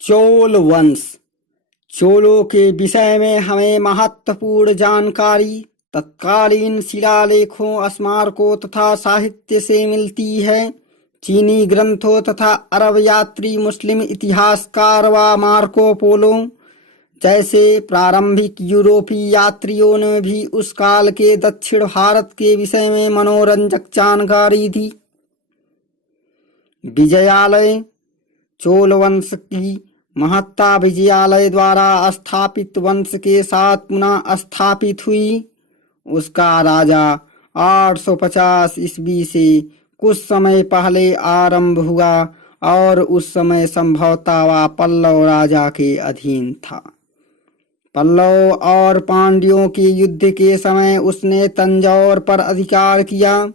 चोल वंश। चोलों के विषय में हमें महत्वपूर्ण जानकारी तत्कालीन शिलालेखों, स्मारकों तथा साहित्य से मिलती है। चीनी ग्रंथों तथा अरब यात्री मुस्लिम इतिहासकार व मार्को पोलो जैसे प्रारंभिक यूरोपीय यात्रियों ने भी उस काल के दक्षिण भारत के विषय में मनोरंजक जानकारी दी। विजयालय। चोल वंश की महत्ता विजयालय द्वारा स्थापित वंश के साथ पुनः स्थापित हुई। उसका राजा 850 ईस्वी से कुछ समय पहले आरंभ हुआ और उस समय संभवतः वह पल्लव राजा के अधीन था। पल्लव और पांड्यों के युद्ध के समय उसने तंजौर पर अधिकार किया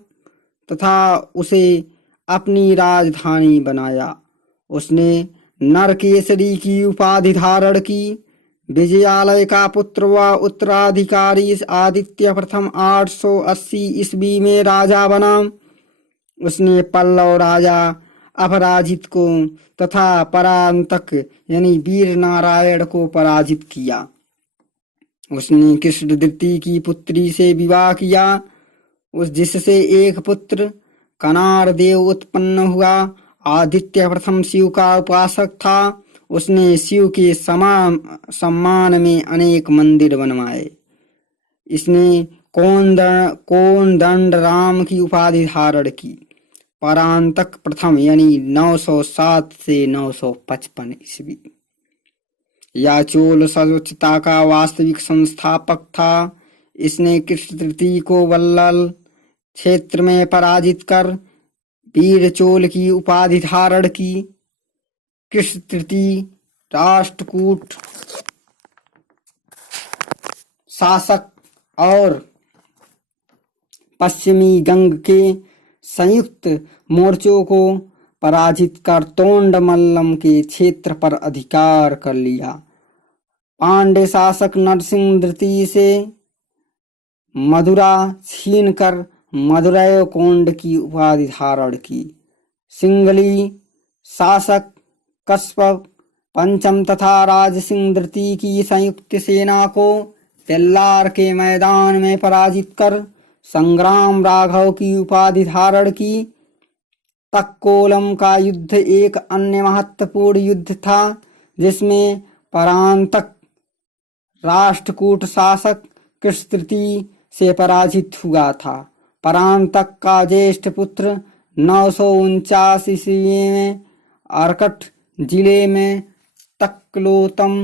तथा उसे अपनी राजधानी बनाया। उसने नरकेसरी की उपाधि धारण की। विजयालय का पुत्र व उत्तराधिकारी आदित्य प्रथम 880 ईस्वी में राजा बना। उसने पल्लव राजा अपराजित को तथा परांतक यानी वीर नारायण को पराजित किया। उसने कृष्ण द्वितीय की पुत्री से विवाह किया, जिससे एक पुत्र कनार देव उत्पन्न हुआ। आदित्य प्रथम शिव का उपासक था। उसने शिव के सम्मान में अनेक मंदिर बनवाए। इसने कोदंड राम की उपाधि धारण की। परांतक प्रथम यानी 907 से 955 ईस्वी। यह चोल सर्वोच्चता का वास्तविक संस्थापक था। इसने कृष्ण तृतीय को वल्लल क्षेत्र में पराजित कर वीर चोल की उपाधि धारण की। कृष्ण तृतीय राष्ट्रकूट शासक और पश्चिमी गंग के संयुक्त मोर्चों को पराजित कर तोंडमल्लम के क्षेत्र पर अधिकार कर लिया। पांड्य शासक नरसिंह द्वितीय से मदुरा छीनकर मदुरै कोंड की उपाधि धारण की। सिंगली शासक कश्यप पंचम तथा राजसिंह द्वितीय की संयुक्त सेना को तेल्लार के मैदान में पराजित कर संग्राम राघव की उपाधि धारण की। तक्कोलम का युद्ध एक अन्य महत्वपूर्ण युद्ध था, जिसमें परांतक राष्ट्रकूट शासक कृष्ण तृतीय से पराजित हुआ था। परांतक का ज्येष्ठ पुत्र 949 ईस्वी में अर्कट जिले में तक्लोतम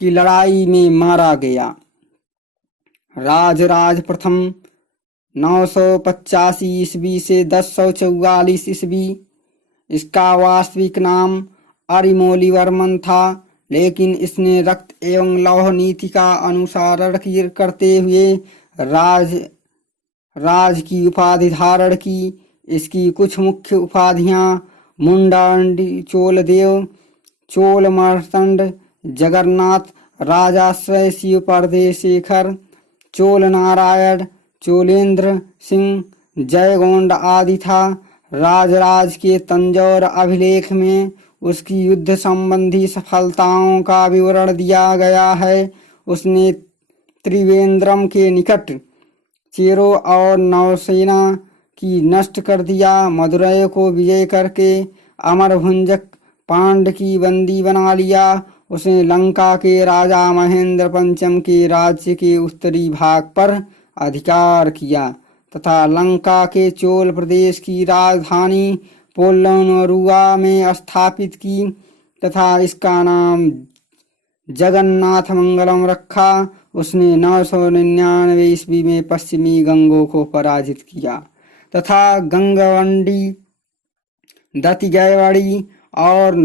की लड़ाई में मारा गया। राजराज प्रथम 985 ईस्वी से 1044 ईस्वी। इसका वास्तविक नाम अरिमोलिवर्मन था, लेकिन इसने रक्त एवं लौह नीति का अनुसरण करते हुए राज की उपाधि धारण की। इसकी कुछ मुख्य उपाधियां मुंडांडी चोलदेव, चोल मर्तंड, जगन्नाथ, राजाश्रय, शिव परदेशेखर, चोल नारायण, चोलेंद्र सिंह, जयगोंड आदि था। राजराज के तंजौर अभिलेख में उसकी युद्ध संबंधी सफलताओं का विवरण दिया गया है। उसने त्रिवेंद्रम के निकट चेरो और नौसेना की नष्ट कर दिया। मदुरै को विजय करके अमरभुंजक पांड की बंदी बना लिया। उसने लंका के राजा महेंद्र पंचम के राज्य के उत्तरी भाग पर अधिकार किया तथा लंका के चोल प्रदेश की राजधानी पोल्लनरुआ में स्थापित की तथा इसका नाम जगन्नाथ मंगलम रखा। उसने 999 ईस्वी में पश्चिमी गंगों को पराजित किया तथा गंगवंडी, दतिगयवाड़ी और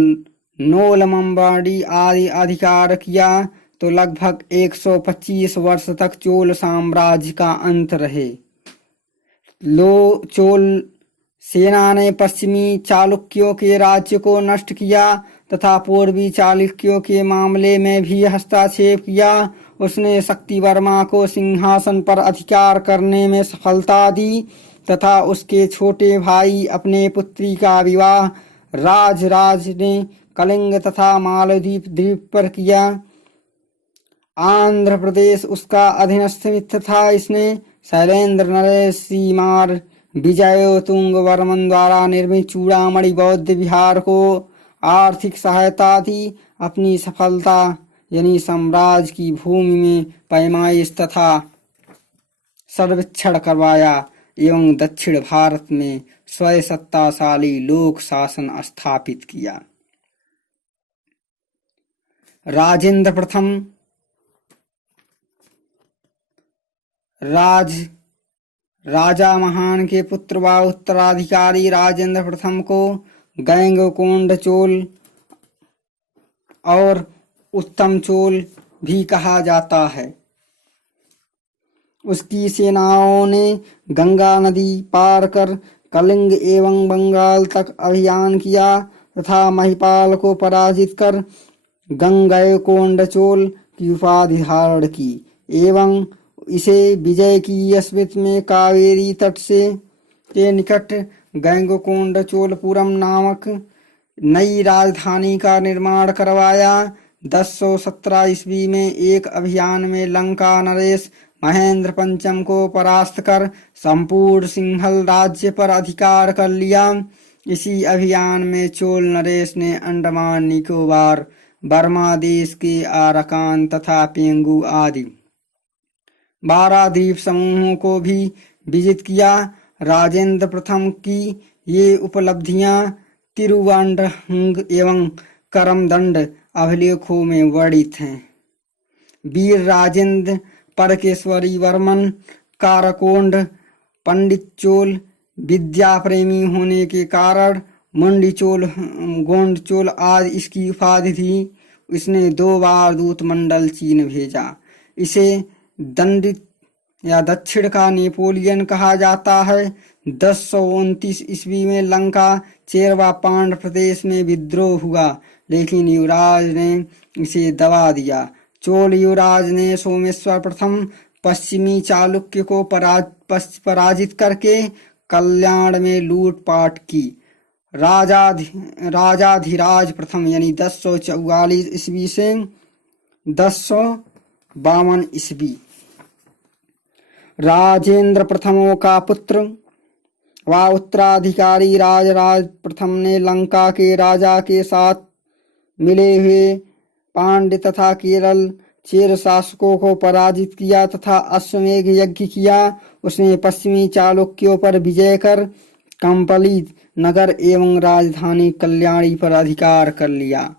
नोलमंबाड़ी आदि अधिकार किया, तो लगभग 125 वर्ष तक चोल साम्राज्य का अंत रहे। चोल सेना ने पश्चिमी चालुक्यों के राज्य को नष्ट किया तथा पूर्वी चालुक्यों के मामले में भी हस्तक्षेप किया। उसने शक्तिवर्मा को सिंहासन पर अधिकार करने में सफलता दी तथा उसके छोटे भाई अपने पुत्री का विवाह राजराज ने कलिंग तथा मालदीव द्वीप पर किया। आंध्र प्रदेश उसका अधीनस्थ मित्र था। इसने शैलेंद्र नरसिम्हार विजय तुंग वर्मन द्वारा निर्मित चूड़ामणि बौद्ध विहार को आर्थिक सहायता दी। अपनी सफलता यानी साम्राज्य की भूमि में पैमाइश तथा सर्वेक्षण करवाया एवं दक्षिण भारत में स्वयं लोक शासन स्थापित किया। राजेंद्र प्रथम राजा महान के पुत्र व उत्तराधिकारी राजेंद्र प्रथम को गैंगकोंड चोल और उत्तम चोल भी कहा जाता है। उसकी सेनाओं ने गंगा नदी पार कर कलिंग एवं बंगाल तक अभियान किया तथा महिपाल को पराजित कर गंगैकोंड चोल की उपाधि धारण की एवं इसे विजय की स्मृति में कावेरी तट से के निकट गंगैकोंड चोलपुरम नामक नई राजधानी का निर्माण करवाया। 1017 ईस्वी में एक अभियान में लंका नरेश महेंद्र पंचम को परास्त कर संपूर्ण सिंहल राज्य पर अधिकार कर लिया। इसी अभियान में चोल नरेश ने अंडमान निकोबार, बर्मा देश के आराकान तथा पेंगू आदि 12 द्वीप समूहों को भी विजित किया। राजेंद्र प्रथम की ये उपलब्धियां तिरुवांडहंग एवं करमदंड अभिलेखों में वर्णित हैं। वीर राजेंद्र परकेश्वरी वर्मन काराकोंड पंडित चोल विद्या प्रेमी होने के कारण मुंडी चोल गोंड चोल आदि इसकी उपाधि थी। इसने 2 बार दूत मंडल चीन भेजा। इसे दंडित या दक्षिण का नेपोलियन कहा जाता है। 1029 ईस्वी में लंका चेरवा पांड्य प्रदेश में विद्रोह हुआ, लेकिन युवराज ने इसे दबा दिया। चोल युवराज ने सोमेश्वर प्रथम पश्चिमी चालुक्य को पराजित करके कल्याण में लूटपाट की। राजाधिराज प्रथम यानी 1044 ईस्वी से 1052 ईस्वी राजेंद्र प्रथमों का पुत्र व उत्तराधिकारी राजराज प्रथम ने लंका के राजा के साथ मिले हुए पांड्य तथा केरल चेर शासकों को पराजित किया तथा अश्वमेघ यज्ञ किया। उसने पश्चिमी चालुक्यों पर विजय कर कंपली नगर एवं राजधानी कल्याणी पर अधिकार कर लिया।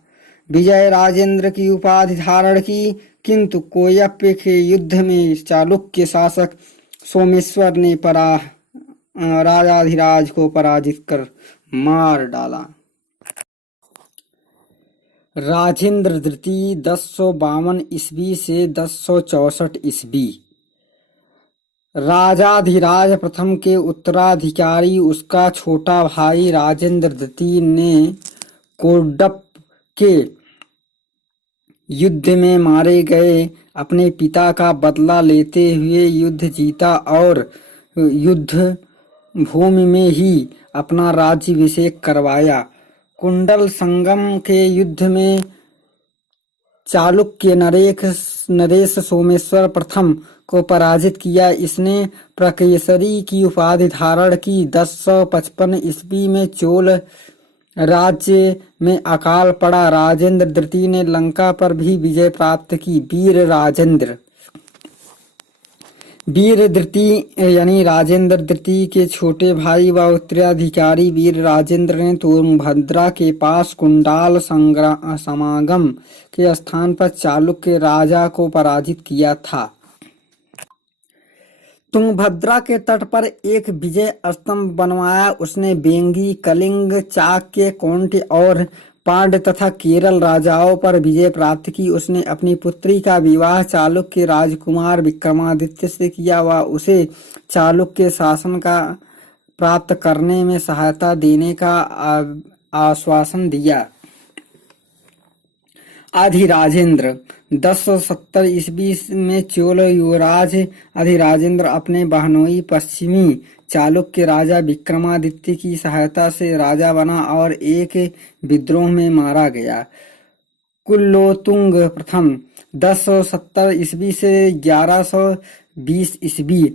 विजय राजेंद्र की उपाधि धारण की, किंतु कोयप्य के युद्ध में चालुक्य शासक सोमेश्वर ने राजाधिराज को पराजित कर मार डाला। राजेंद्र द्वितीय 1052 ईस्वी से 1064 ईस्वी राजाधिराज प्रथम के उत्तराधिकारी उसका छोटा भाई राजेंद्र द्वितीय ने कोडप के युद्ध में मारे गए अपने पिता का बदला लेते हुए युद्ध जीता और युद्ध भूमि में ही अपना राज्याभिषेक करवाया। कुंडल संगम के युद्ध में चालुक्य नरेश सोमेश्वर प्रथम को पराजित किया। इसने प्रकेसरी की उपाधि धारण की। 1055 ईस्वी में चोल राज्य में अकाल पड़ा। राजेंद्र द्वितीय ने लंका पर भी विजय प्राप्त की। वीर द्वितीय यानी राजेंद्र द्वितीय के छोटे भाई व उत्तराधिकारी वीर राजेंद्र ने तुंगभद्रा के पास कुंडाल समागम के स्थान पर चालुक्य राजा को पराजित किया था। तुंगभद्रा के तट पर एक विजय स्तंभ बनवाया। उसने बेंगी, कलिंग, चाक्य, कोंटी और पांड्य तथा केरल राजाओं पर विजय प्राप्त की। उसने अपनी पुत्री का विवाह चालुक्य राजकुमार विक्रमादित्य से किया व उसे चालुक्य शासन का प्राप्त करने में सहायता देने का आश्वासन दिया। अधिराजेंद्र 1070 ईस्वी में चोल युवराज अधिराजेंद्र अपने बहनोई पश्चिमी चालुक्य राजा विक्रमादित्य की सहायता से राजा बना और एक विद्रोह में मारा गया। कुलोतुंग प्रथम 1070 ईस्वी से 1120 ईस्वी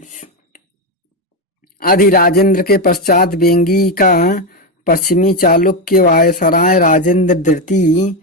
अधिराजेंद्र के पश्चात वेंगी का पश्चिमी चालुक्य वायसराय राजेंद्र द्वितीय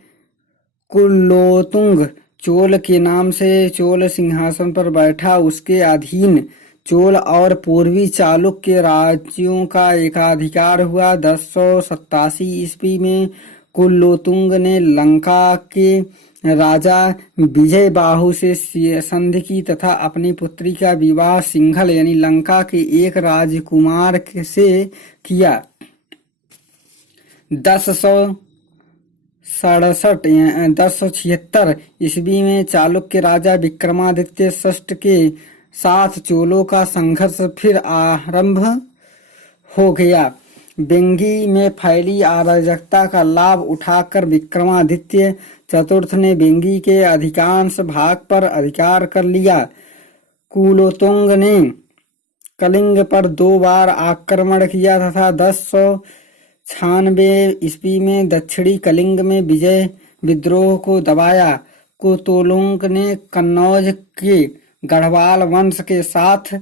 कुलोतुंग चोल के नाम से चोल सिंहासन पर बैठा। उसके अधीन चोल और पूर्वी चालुक्य राज्यों का एकाधिकार हुआ। 1087 ईस्वी में कुलोतुंग ने लंका के राजा विजय बाहु से संधि की तथा अपनी पुत्री का विवाह सिंघल यानी लंका के एक राजकुमार से किया। 1076 ईस्वी में चालुक्य राजा विक्रमादित्य षष्ठ के साथ चोलों का संघर्ष फिर आरंभ हो गया। वेंगी में फैली अराजकता का लाभ उठाकर विक्रमादित्य चतुर्थ ने वेंगी के अधिकांश भाग पर अधिकार कर लिया। कुलोतुंग ने कलिंग पर 2 बार आक्रमण किया तथा 1096 ईस्वी में दक्षिणी कलिंग में विजय विद्रोह को दबाया। कुलोतुंग ने कन्नौज के गढ़वाल वंश के साथ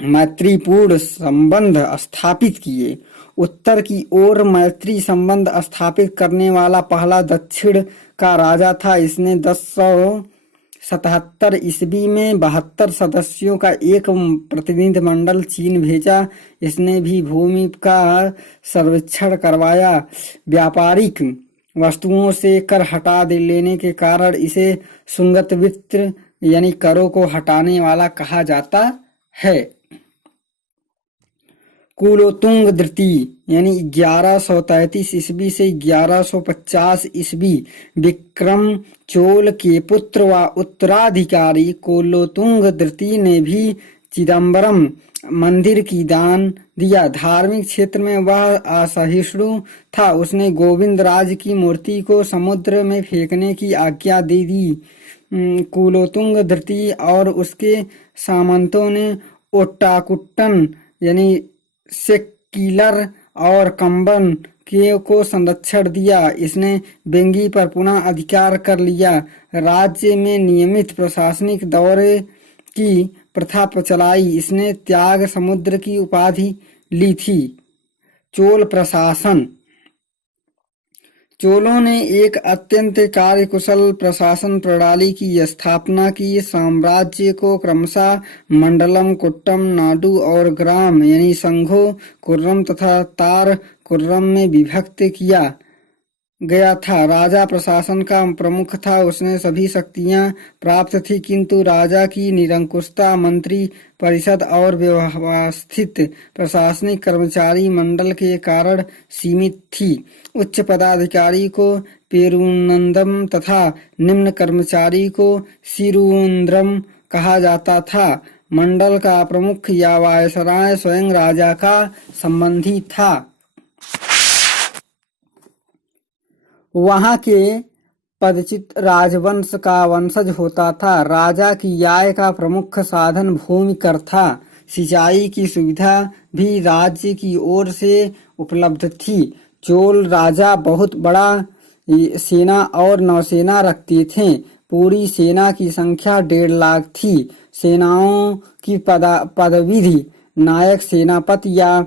मैत्रीपूर्ण संबंध स्थापित किए। उत्तर की ओर मैत्री संबंध स्थापित करने वाला पहला दक्षिण का राजा था। इसने 1077 ईस्वी में 72 सदस्यों का एक प्रतिनिधिमंडल चीन भेजा। इसने भी भूमि का सर्वेक्षण करवाया। व्यापारिक वस्तुओं से कर हटा लेने के कारण इसे सुंगत वित्त यानी करों को हटाने वाला कहा जाता है। कुलोतुंग द्वितीय यानी 1133 ईस्वी से 1150 ईस्वी विक्रम चोल के पुत्र व उत्तराधिकारी कुलोतुंग द्वितीय ने भी चिदम्बरम मंदिर की दान दिया। धार्मिक क्षेत्र में वह असहिष्णु था। उसने गोविंद राज की मूर्ति को समुद्र में फेंकने की आज्ञा दे दी। कुलोतुंग द्वितीय और उसके सामंतों ने ओट्टाकुट्टन यानी सेक्किलर और कंबन को संरक्षण दिया। इसने वेंगी पर पुनः अधिकार कर लिया। राज्य में नियमित प्रशासनिक दौरे की प्रथा चलाई। इसने त्याग समुद्र की उपाधि ली थी। चोल प्रशासन चोलों ने एक अत्यंत कार्यकुशल प्रशासन प्रणाली की स्थापना की। साम्राज्य को क्रमशः मंडलम, कुट्टम, नाडु और ग्राम यानी संघो, कुर्रम तथा तार कुर्रम में विभक्त किया गया था। राजा प्रशासन का प्रमुख था। उसने सभी शक्तियां प्राप्त थी, किंतु राजा की निरंकुशता मंत्री परिषद और व्यवस्थित प्रशासनिक कर्मचारी मंडल के कारण सीमित थी। उच्च पदाधिकारी को पेरुनंदम तथा निम्न कर्मचारी को सिरुन्द्रम कहा जाता था। मंडल का प्रमुख या वायसराय स्वयं राजा का संबंधी था। वहां के पदच्युत राजवंश का वंशज होता था। राजा की आय का प्रमुख साधन भूमि कर था। सिंचाई की सुविधा भी राज्य की ओर से उपलब्ध थी। चोल राजा बहुत बड़ा सेना और नौसेना रखते थे। पूरी सेना की संख्या 1.5 लाख थी। सेनाओं की पदविधि नायक, सेनापति या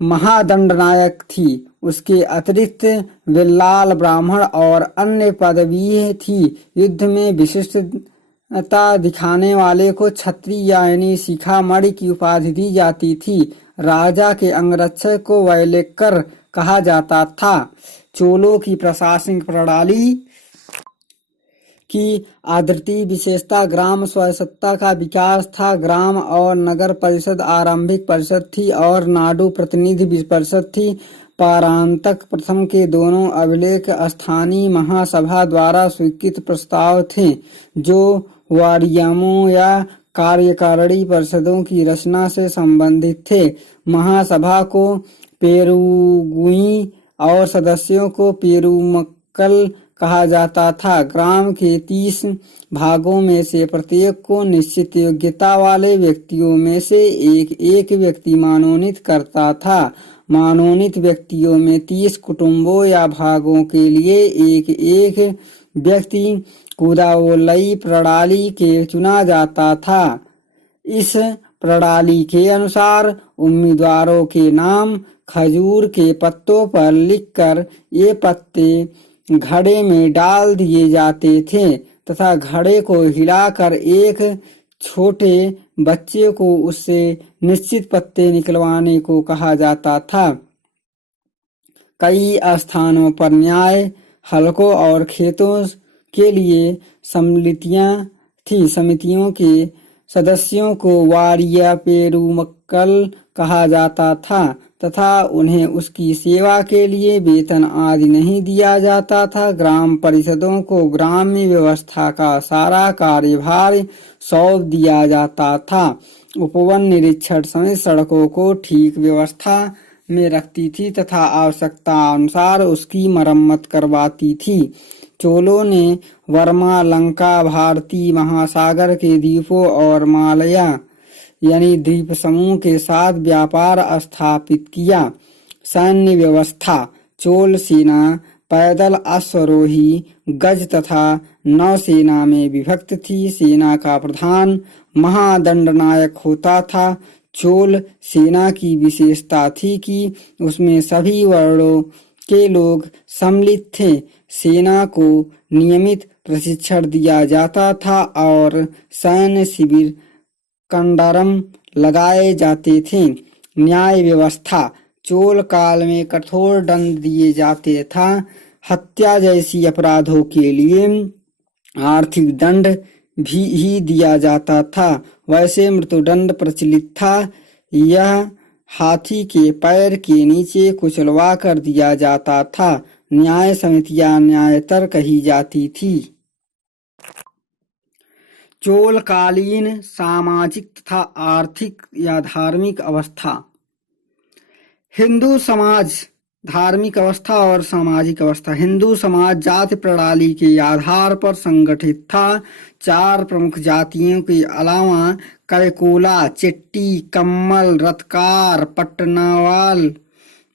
महादंडनायक थी। उसके अतिरिक्त विल्लाल, ब्राह्मण और अन्य पदवियां थी। युद्ध में विशिष्टता दिखाने वाले को क्षत्रिय यानी शिखामणि की उपाधि दी जाती थी। राजा के अंगरक्षक को वैलेकर कहा जाता था। चोलों की प्रशासनिक प्रणाली की अद्वितीय विशेषता ग्राम स्वायत्तता का विकास था। ग्राम और नगर परिषद आरंभिक परिषद थी और नाडु प्रतिनिधि परिषद थी। परांतक प्रथम के दोनों अभिलेख स्थानीय महासभा द्वारा स्वीकृत प्रस्ताव थे, जो वारियमों या कार्यकारिणी परिषदों की रचना से संबंधित थे। महासभा को पेरुगुई और सदस्यों को पेरुमक्कल कहा जाता था। ग्राम के 30 भागों में से प्रत्येक को निश्चित योग्यता वाले व्यक्तियों में से एक एक व्यक्ति मनोनीत करता था। मनोनीत व्यक्तियों में 30 कुटुंबों या भागों के लिए एक एक व्यक्ति कुदावोलई प्रणाली के चुना जाता था। इस प्रणाली के अनुसार उम्मीदवारों के नाम खजूर के पत्तों पर लिखकर ये पत्ते घड़े में डाल दिए जाते थे तथा घड़े को हिलाकर एक छोटे बच्चे को उससे निश्चित पत्ते निकलवाने को कहा जाता था। कई स्थानों पर न्याय हलकों और खेतों के लिए समितियों के सदस्यों को वारिया पेरुमक्कल कहा जाता था तथा उन्हें उसकी सेवा के लिए वेतन आदि नहीं दिया जाता था। ग्राम परिषदों को ग्राम्य व्यवस्था का सारा कार्यभार सौंप दिया जाता था। उपवन निरीक्षण समेत सड़कों को ठीक व्यवस्था में रखती थी तथा आवश्यकता अनुसार उसकी मरम्मत करवाती थी। चोलों ने वर्मा, लंका, भारती महासागर के द्वीपों और मालया यानी द्वीप समूह के साथ व्यापार स्थापित किया। सैन्य व्यवस्था। चोल सेना पैदल, अश्वारोही, गज तथा नौसेना में विभक्त थी। सेना का प्रधान महादंडनायक होता था। चोल सेना की विशेषता थी कि उसमें सभी वर्णों के लोग सम्मिलित थे। सेना को नियमित प्रशिक्षण दिया जाता था और सैन्य शिविर कंडरम लगाए जाते थे। न्याय व्यवस्था। चोल काल में कठोर दंड दिए जाते था। हत्या जैसी अपराधों के लिए आर्थिक दंड भी ही दिया जाता था। वैसे मृत्युदंड प्रचलित था। यह हाथी के पैर के नीचे कुचलवा कर दिया जाता था। न्याय समितियां न्यायतर कही जाती थी। चोलकालीन सामाजिक तथा आर्थिक या धार्मिक अवस्था। हिंदू समाज। धार्मिक अवस्था और सामाजिक अवस्था। हिंदू समाज जाति प्रणाली के आधार पर संगठित था। 4 प्रमुख जातियों के अलावा कैकोला, चिट्टी, कम्मल, रतकार, पटनावाल,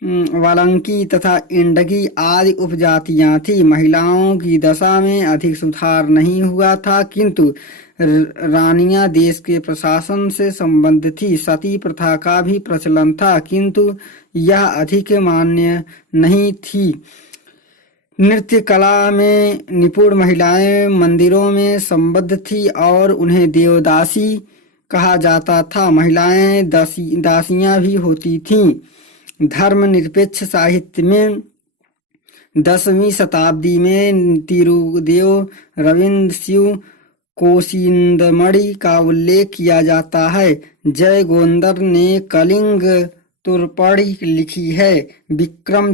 वालंकी तथा इंडगी आदि उपजातियां थी। महिलाओं की दशा में अधिक सुधार नहीं हुआ था, किंतु रानियां देश के प्रशासन से संबंधित थी। सती प्रथा का भी प्रचलन था, किंतु यह अधिक मान्य नहीं थी। नृत्य कला में निपुण महिलाएं मंदिरों में संबद्ध थी और उन्हें देवदासी कहा जाता था। महिलाएं दासियां भी होती थीं। धर्मनिरपेक्ष साहित्य में 10वीं शताब्दी में तिरुदेव रविन्द्र शिव कोशिंदमणि का उल्लेख किया जाता है। जय गोंदर ने कलिंग तुरपड़ी लिखी है। विक्रम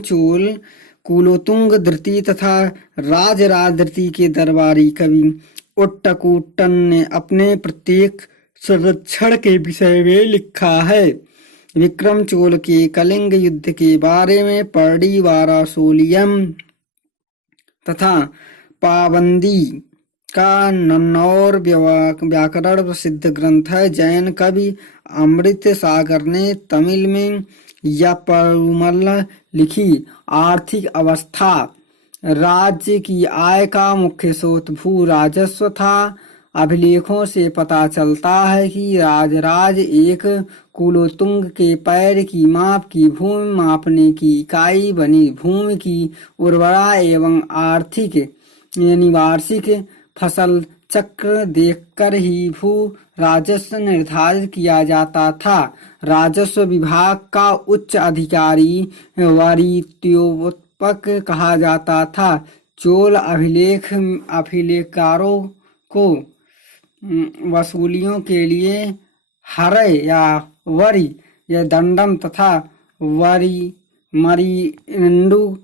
चोल कुलोतुंग धृति तथा राजराज धृति के दरबारी कवि उट्टकूटन ने अपने प्रत्येक संरक्षण के विषय में लिखा है। विक्रम चोल के कलिंग युद्ध के बारे में पर्डिवारा सोलियम तथा पाबंदी का नन्नौर व्याकरण प्रसिद्ध ग्रंथ है। जैन कवि अमृत सागर ने तमिल में यपरुमल लिखी। आर्थिक अवस्था। राज्य की आय का मुख्य स्रोत भू राजस्व था। अभिलेखों से पता चलता है कि राजराज एक कुलोतुंग के पैर की माप की भूमि मापने की इकाई बनी। भूमि की उर्वरा एवं आर्थिक यानी वार्षिक फसल चक्र देखकर ही भू राजस्व निर्धारित किया जाता था। राजस्व विभाग का उच्च अधिकारी वरीत्योत्पक कहा जाता था। चोल अभिलेखकारों को वसूलियों के लिए हरय या वरी या दंडम तथा मरीनंडु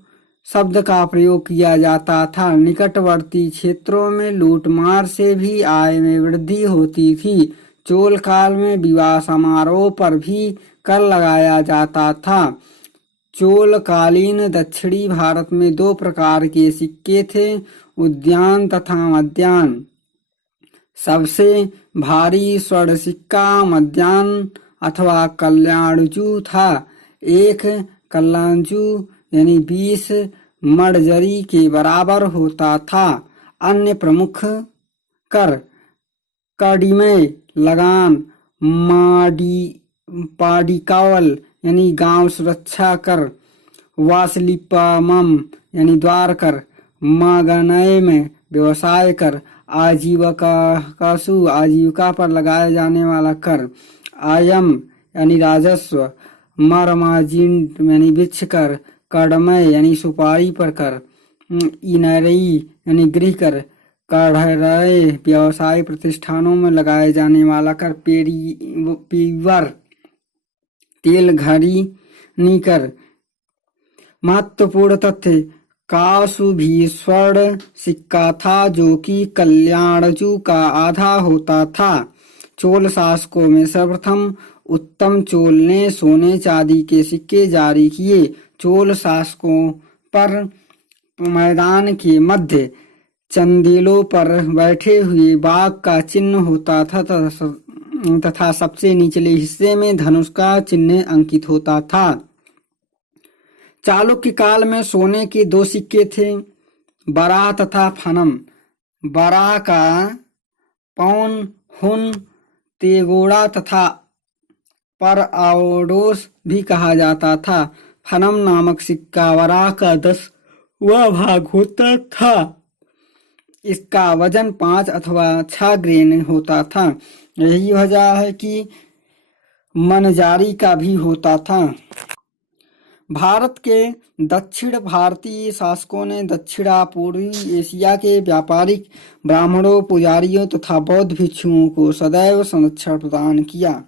शब्द का प्रयोग किया जाता था। निकटवर्ती क्षेत्रों में लूटमार से भी आय में वृद्धि होती थी। चोल काल में विवाह समारोह पर भी कर लगाया जाता था। चोलकालीन दक्षिणी भारत में दो प्रकार के सिक्के थे, उद्यान तथा मध्यान। सबसे भारी स्वर्ण सिक्का मध्यान अथवा कल्याणजू था। एक कल्याणजू यानी 20 मणजरी के बराबर होता था। अन्य प्रमुख कर कड़िमय, लगान, पाडिकावल यानी गांव सुरक्षा कर, वासलिपमम यानी द्वार कर, मागनय में व्यवसाय कर, आजीविकासु आजीविका पर लगाया जाने वाला कर, आयम यानी राजस्व, मरमाजिन यानी वृक्ष कर, कड़मय यानी सुपारी पर कर, इनरई यानी गृह कर, कढ़रय व्यवसाय प्रतिष्ठानों में लगाए जाने वाला कर, पेवर तेल घड़ी नीकर। महत्वपूर्ण तथ्य कासु भी स्वर्ण सिक्का था जो कि कल्याणजू का आधा होता था। चोल शासकों में सर्वप्रथम उत्तम चोल ने सोने चांदी के सिक्के जारी किए। चोल शासकों पर मैदान के मध्य चंदेलों पर बैठे हुए बाघ का चिन्ह होता था तथा सबसे निचले हिस्से में धनुष का चिन्ह अंकित होता था। चालुक्य काल में सोने के दो सिक्के थे, बराह तथा फनम। बराह का पौन हुन तेगोड़ा तथा पर आओडोस भी कहा जाता था। फनम नामक सिक्का बराह का 10वां भाग होता था। इसका वजन 5 अथवा 6 ग्रेन होता था। यही वजह है कि मनजारी का भी होता था। भारत के दक्षिण भारतीय शासकों ने दक्षिणा पूर्वी एशिया के व्यापारिक ब्राह्मणों, पुजारियों तथा बौद्ध भिक्षुओं को सदैव संरक्षण प्रदान किया।